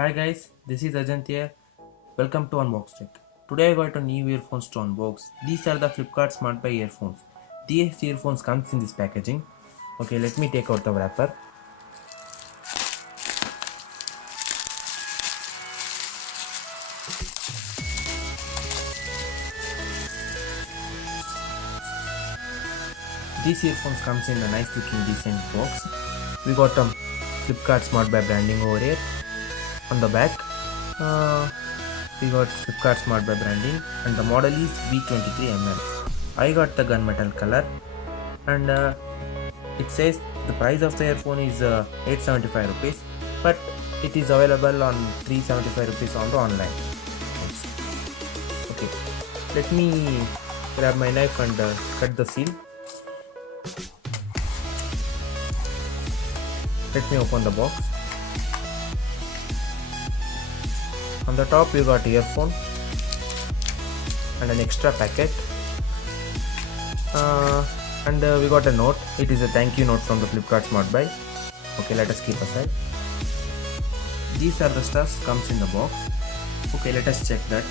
Hi guys, this is Ajant here. Welcome to Unbox Tech. Today I got a new earphones to unbox. These are the Flipkart smartbuy earphones. These earphones comes in this packaging. Okay, let me take out the wrapper. These earphones comes in a nice looking decent box. We got a Flipkart smartbuy branding over here. On the back, we got Flipkart smartbuy branding and the model is V23mm. I got the gunmetal color and it says the price of the earphone is 875 rupees, but it is available on 375 rupees on the online. Okay, let me grab my knife and cut the seal. Let me open the box. On the top you got earphone and an extra packet. And we got a note. It is a thank you note from the Flipkart smartbuy. Okay, let us keep aside. These are the stuffs comes in the box. Okay, let us check that.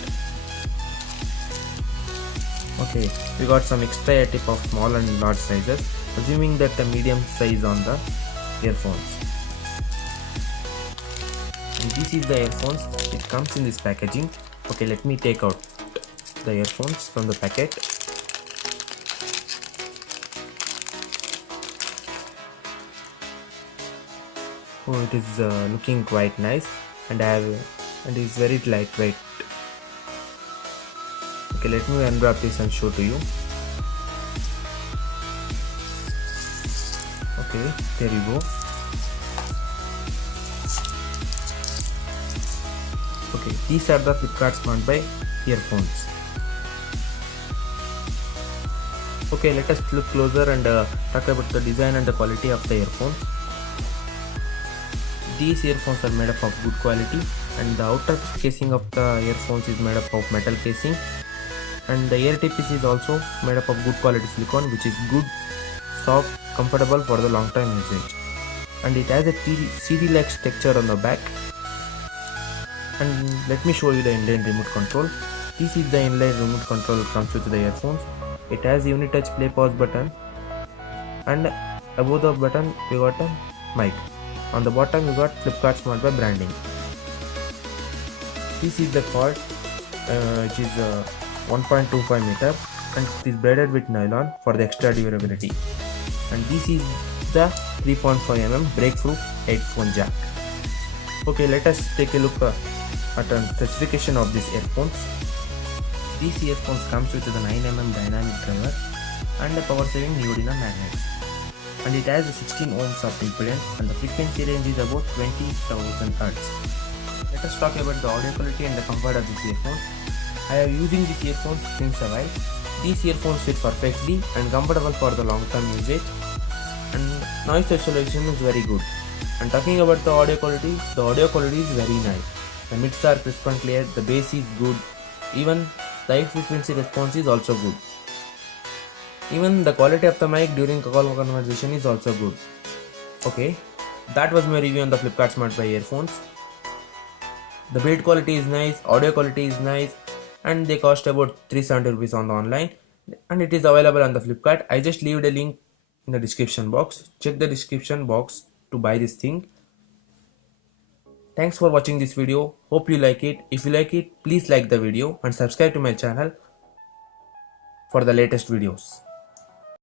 Okay, we got some extra tip of small and large sizes, assuming that the medium size on the earphones. And this is the earphones. It comes in this packaging. Okay, let me take out the earphones from the packet. Oh, it is looking quite nice and is very lightweight. Okay, let me unwrap this and show to you. Okay, there you go. Okay, these are the Flipkart smartbuy earphones. Okay, let us look closer and talk about the design and the quality of the earphones. These earphones are made up of good quality and the outer casing of the earphones is made up of metal casing, and the ear tip is also made up of good quality silicone, which is good, soft, comfortable for the long time usage. And it has a CD-like structure on the back. And let me show you the inline remote control. This is the inline remote control comes with the earphones. It has a unitouch play pause button, and above the button we got a mic. On the bottom you got Flipkart smartbuy branding. This is the cord, which is 1.25 meter and it is braided with nylon for the extra durability. And this is the 3.5mm breakthrough headphone jack. Okay, let us take a look at the specification of these earphones. These earphones comes with the 9mm dynamic driver and a power saving neodymium magnets. And it has a 16 ohms of impedance and the frequency range is about 20,000 Hz. Let us talk about the audio quality and the comfort of these earphones. I am using these earphones since a while. These earphones fit perfectly and comfortable for the long term usage, and noise isolation is very good. And talking about the audio quality is very nice. The mids are crisp and clear, the bass is good, even the high frequency response is also good. Even the quality of the mic during call conversation is also good. Okay, that was my review on the Flipkart smartbuy earphones. The build quality is nice, audio quality is nice, and they cost about 370 rupees on the online, and it is available on the Flipkart. I just leave a link in the description box. Check the description box to buy this thing. Thanks for watching this video. Hope you like it. If you like it, please like the video and subscribe to my channel for the latest videos.